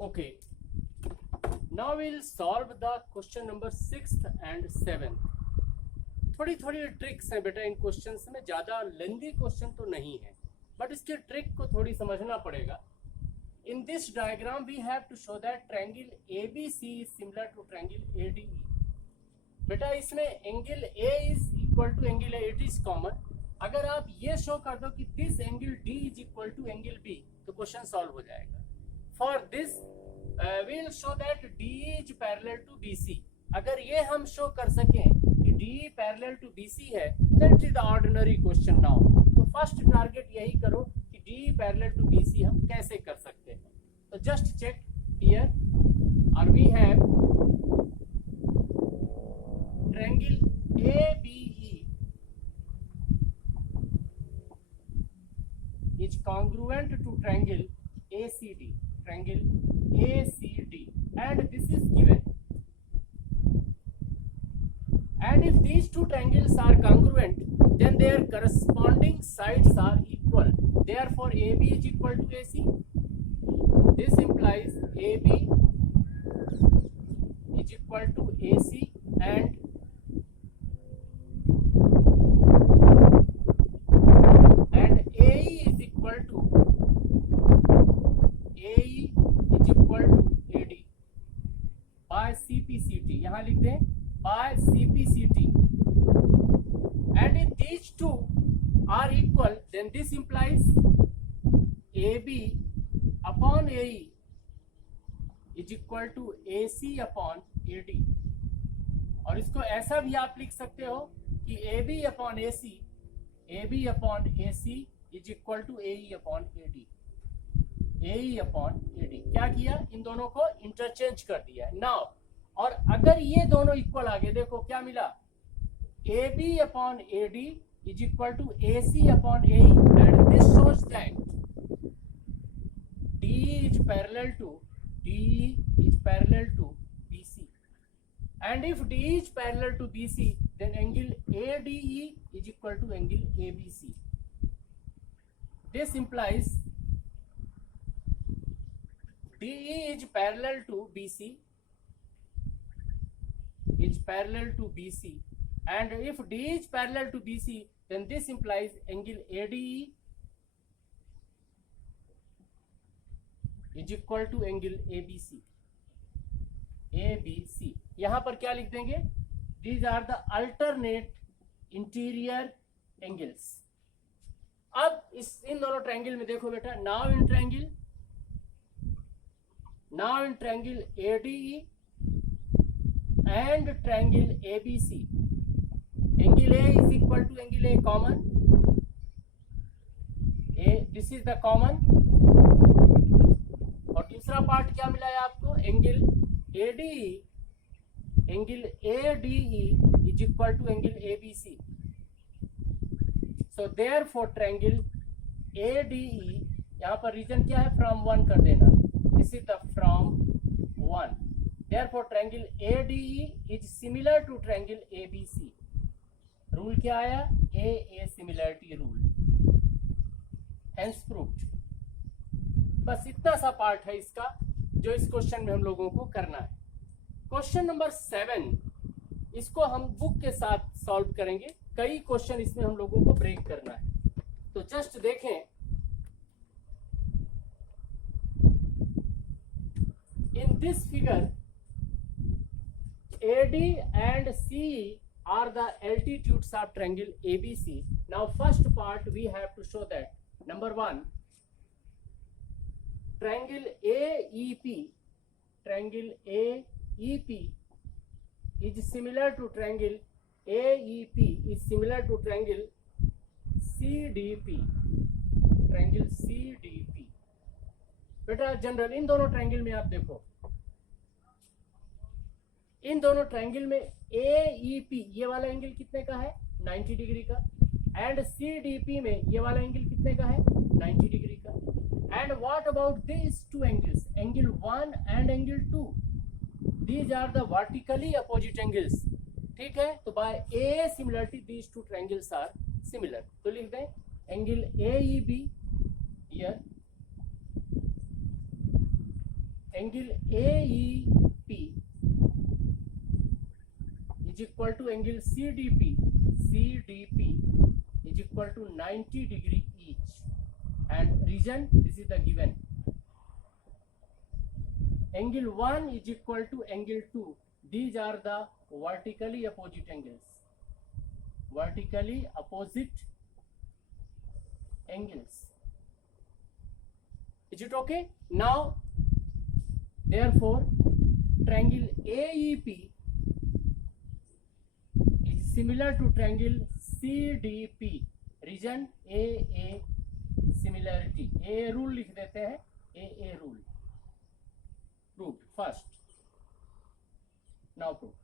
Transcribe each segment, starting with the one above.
Okay, now we'll solve the question number 6th and 7th. थोड़ी थोड़ी tricks हैं बेटा इन क्वेश्चंस में, ज़्यादा लेंदी क्वेश्चन तो नहीं है, बट इसके ट्रिक को थोड़ी समझना पड़ेगा. In this diagram we have to show that triangle ABC is similar to triangle ADE. बेटा इसमें angle A is equal to angle A, it is common. अगर आप ये शो कर दो कि this angle D is equal to angle B, तो question solve हो जाएगा. For this we will show that D is parallel to BC. अगर ये हम शो कर सकें कि D parallel to BC है, then it is the ordinary question now. तो फर्स्ट टारगेट यही करो कि D parallel to BC हम कैसे कर सकते हैं. तो just check here, or we have triangle ABE is congruent to triangle ACD. Triangle ACD, and this is given. And if these two triangles are congruent, then their corresponding sides are equal. Therefore, AB is equal to AC. This implies AB is equal to AC, and AE is equal to AD by CPCT. यहाँ लिख दें by CPCT. And if these two are equal, then this implies AB upon AE is equal to AC upon AD. और इसको ऐसा भी आप लिख सकते हो कि AB upon AC is equal to AE upon AD. AE upon AD. क्या किया, इन दोनों को इंटरचेंज कर दिया है. नाउ और अगर ये दोनों इक्वल आ गए, देखो क्या मिला, AB upon AD is equal to AC upon AE, and this shows that DE is parallel to BC, and if DE is parallel to BC, then angle ADE is equal to angle ABC. This implies DE is parallel to BC, and if DE is parallel to BC, then this implies angle ADE is equal to angle ABC. यहाँ पर क्या लिख देंगे, these are the alternate interior angles. अब इन दोनों triangle में देखो बेटा, now in triangle ADE and triangle ABC, angle A is equal to angle A common. This is the common. और दूसरा पार्ट क्या मिला है आपको, angle ADE is equal to angle ABC. So therefore triangle ADE, यहाँ पर reason क्या है, from 1 कर देना. This is the from 1. Therefore triangle ADE is similar to triangle ABC. Rule क्या आया, AA similarity rule. Hence proved. बस इतना सा पार्ट है इसका जो इस क्वेश्चन में हम लोगों को करना है. क्वेश्चन नंबर 7, इसको हम बुक के साथ सॉल्व करेंगे. कई क्वेश्चन इसमें हम लोगों को ब्रेक करना है. तो जस्ट देखें, in this figure AD and CE are the altitudes of triangle ABC. Now first part we have to show that, number 1, triangle AEP is similar to triangle CDP. बेटा general in दोनों triangle में आप देखो, इन दोनों triangle में AEP ये वाला angle कितने का है, 90 डिग्री का, एंड CDP में ये वाला एंगल कितने का है, 90 डिग्री का. And what about this two angles, angle 1 and angle 2, these are the vertically opposite angles. ठीक है, तो by A similarity these two triangles are similar. तो लिख दें angle AEB here, angle AEP is equal to angle CDP is equal to 90 degree each, and region, this is the given. Angle 1 is equal to angle 2. These are the vertically opposite angles. Vertically opposite angles. Is it okay? Now, therefore, triangle AEP is similar to triangle CDP. Region AA similarity. AA rule लिख देते हैं. AA rule. Proved first. Now proved.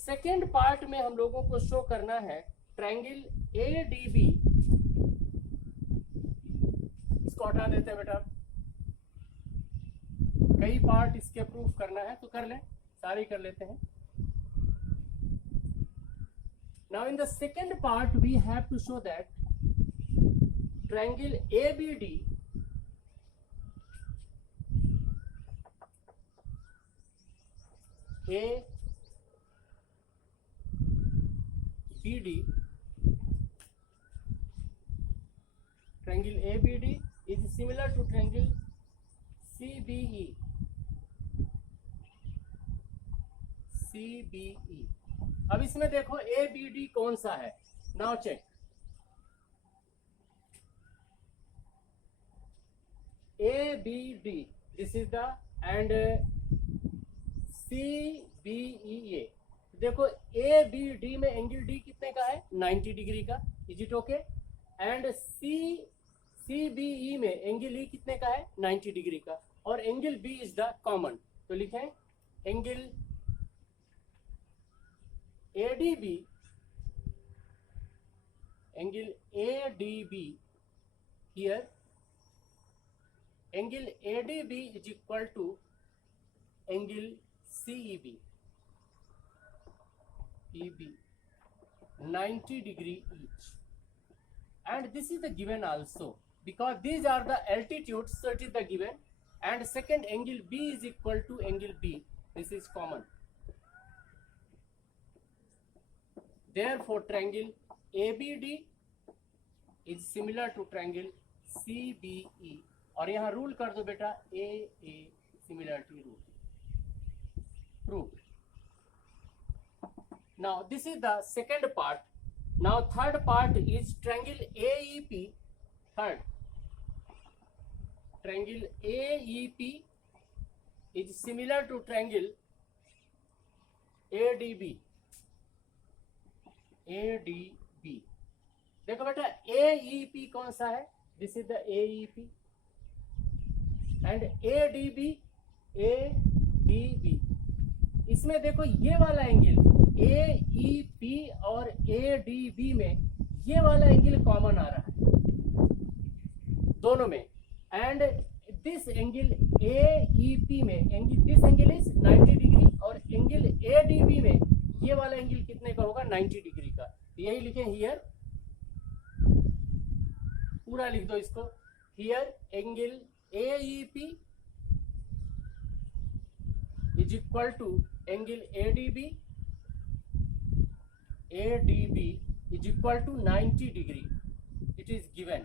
Second part में हम लोगों को show करना है triangle ADB. इसको हटा देते हैं बेटा. कई पार्ट इसके प्रूफ करना है तो कर लें, सारे कर लेते हैं. Now in the second part we have to show that triangle ABD triangle ABD is similar to triangle CBE. अब इसमें देखो ABD कौन सा है. Now check. ABD this is the and CBEA. देखो ABD में एंगल D कितने का है? 90 डिग्री का. Is it okay? And CBE में एंगल E कितने का है? 90 डिग्री का. और angle B is the common. तो लिखें angle ADB here, angle ADB is equal to angle CEB 90 degree each, and this is the given also because these are the altitudes, so it is the given. And second, angle B is equal to angle B, this is common. Therefore, triangle ABD is similar to triangle CBE. और यहाँ rule कर दो बेटा AA similarity rule. Proved. Now this is the second part. Now third part is triangle AEP. Third, triangle AEP is similar to triangle ADB. देखो बेटा AEP कौन सा है? This is the AEP and ADB. इसमें देखो ये वाला angle AEP और ADB में ये वाला एंगल कॉमन आ रहा है दोनों में. एंड दिस एंगल AEP में दिस एंगल इज 90 डिग्री और एंगल ADB में ये वाला एंगल कितने का होगा? 90 डिग्री का. यही लिखें हियर, पूरा लिख दो इसको. Here angle AEP is equal to angle ADB is equal to 90 degree. It is given.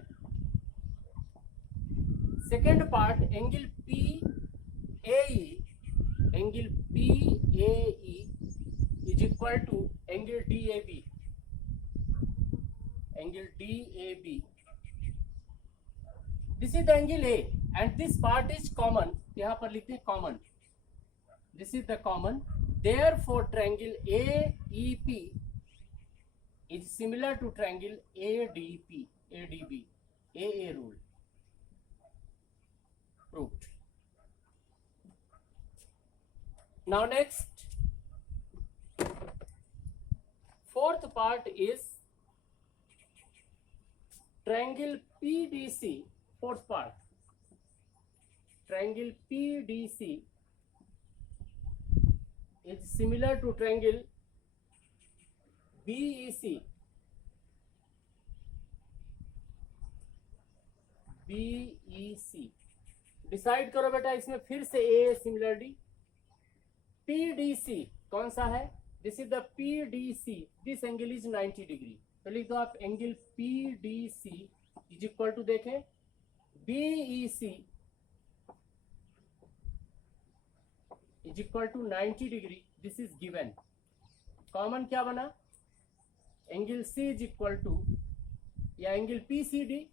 Second part angle PAE is equal to angle DAB. This is the angle A and this part is common. यहाँ पर लिखते हैं common. This is the common. Therefore, triangle AEP is similar to triangle ADB. AA rule. Proved. Now next. Fourth part is triangle PDC. Fourth part, triangle PDC is similar to triangle BEC. Decide करो बेटा, इसमें फिर से ए similarity. PDC कौन सा है? This is the PDC, this angle is 90 degree. तो लिख दो आप angle PDC is equal to, देखें, BEC is equal to 90 degree. This is given. Common क्या बना? Angle C is equal to, या angle PCD,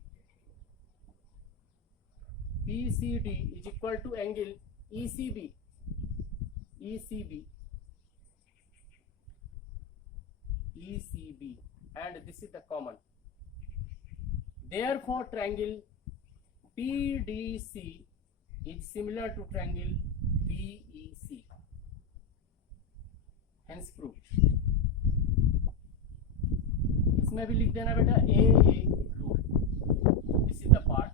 PCD is equal to angle ECB, and this is the common. Therefore, triangle PDC is similar to triangle BEC. Hence proved. इसमें भी लिख देना बेटा A rule. This is the part.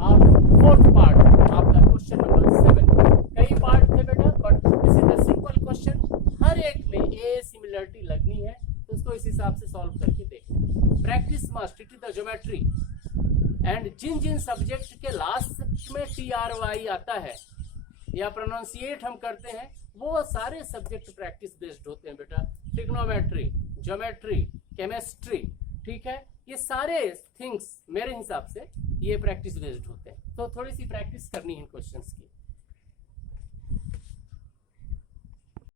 और fourth part आपका question number 7। कई part थे बेटा, but this is the simple question. हर एक में ए सिमिलरिटी लगनी है, तो उसको इस हिसाब से सॉल्व करके देखें। Practice must, it is the geometry. And जिन जिन सब्जेक्ट के लास्ट में TRY आता है या प्रोनाउंसिएट हम करते हैं, वो सारे सब्जेक्ट प्रैक्टिस बेस्ड होते हैं बेटा। ट्रिग्नोमेट्री, ज्योमेट्री, केमिस्ट्री, ठीक है, ये सारे थिंग्स मेरे हिसाब से ये प्रैक्टिस बेस्ड होते हैं। तो थोड़ी सी प्रैक्टिस करनी है क्वेश्चंस की।